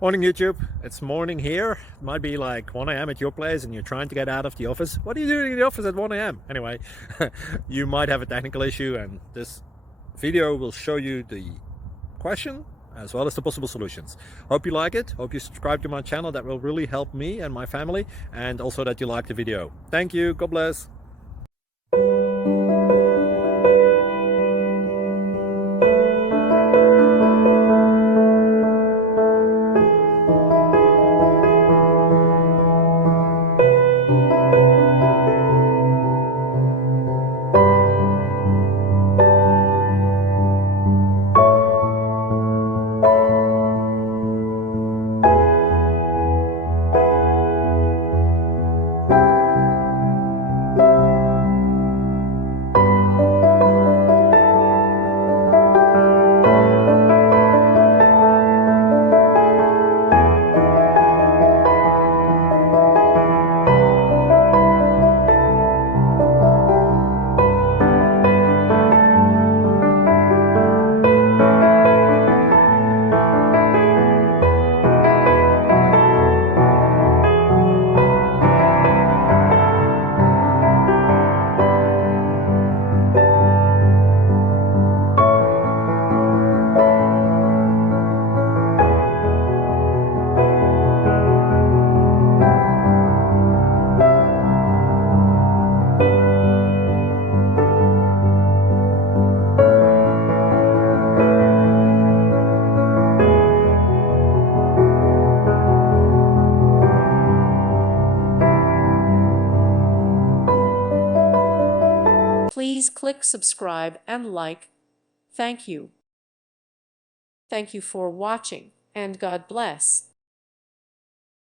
Morning YouTube, it's morning here. It might be like 1 a.m. at your place and you're trying to get out of the office. What are you doing in the office at 1 a.m.? Anyway, you might have a technical issue and this video will show you the question as well as the possible solutions. Hope you like it, hope you subscribe to my channel. That will really help me and my family, and also that you like the video. Thank you, God bless. Please click subscribe and like. Thank you. Thank you for watching, and God bless.